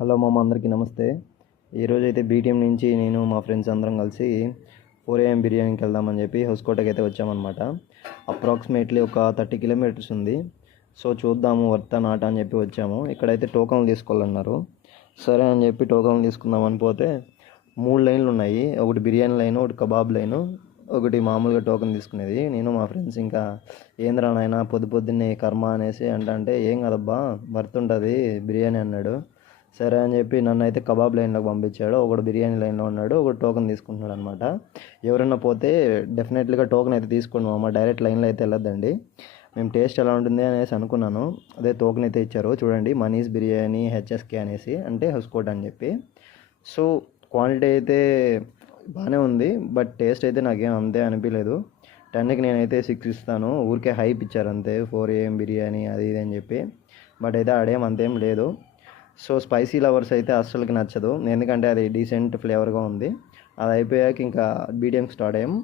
Hello మామ, అందరికీ నమస్తే. ఈరోజు అయితే బీటీఎం నుంచి నేను మా ఫ్రెండ్స్ అందరం కలిసి 4 AM బిర్యానీకి వెళ్దామని చెప్పి హౌస్కోటకి అయితే వచ్చామన్నమాట. అప్రాక్సిమేట్లీ ఒక 30 కిలోమీటర్స్ ఉంది. సో చూద్దాము వర్తా నాట అని చెప్పి వచ్చాము. ఇక్కడైతే టోకన్లు తీసుకోవాలన్నారు. సరే అని చెప్పి టోకన్లు తీసుకుందామని పోతే 3 లైన్లు ఉన్నాయి. ఒకటి బిర్యానీ లైన్, ఒకటి కబాబ్ లైను, ఒకటి మామూలుగా టోకెన్ తీసుకునేది. నేను మా ఫ్రెండ్స్ ఇంకా ఏంద్రా నాయన పొద్దున్నే కర్మ అనేసి అంటే ఏం కదబ్బా వర్త్ ఉంటుంది బిర్యానీ అన్నాడు. సరే అని చెప్పి నన్ను అయితే కబాబ్ లైన్లోకి పంపించాడు. ఒకడు బిర్యానీ లైన్లో ఉన్నాడు, ఒకడు టోకెన్ తీసుకుంటున్నాడు అనమాట. ఎవరైనా పోతే డెఫినెట్లీగా టోకెన్ అయితే తీసుకోండి మామ, డైరెక్ట్ లైన్లో అయితే వెళ్ళొద్దండి. మేము టేస్ట్ ఎలా ఉంటుంది అనేసి అనుకున్నాను. అదే టోకెన్ అయితే ఇచ్చారు చూడండి, మనీస్ బిర్యానీ హెచ్ఎస్కే అనేసి, అంటే హౌస్కోట్ అని చెప్పి. సో క్వాంటిటీ అయితే బాగానే ఉంది, బట్ టేస్ట్ అయితే నాకేం అంతే అనిపించలేదు. 10కి నేనైతే 6 ఇస్తాను. ఊరికే హైప్ ఇచ్చారు అంతే, 4 AM బిర్యానీ అది ఇది అని చెప్పి. బట్ అయితే ఆడేం అంతేం లేదు. సో స్పైసీ లవర్స్ అయితే అస్సలకి నచ్చదు, ఎందుకంటే అది డీసెంట్ ఫ్లేవర్గా ఉంది. అది అయిపోయాక ఇంకా బీటీఎంకి స్టార్ట్ అయ్యాం.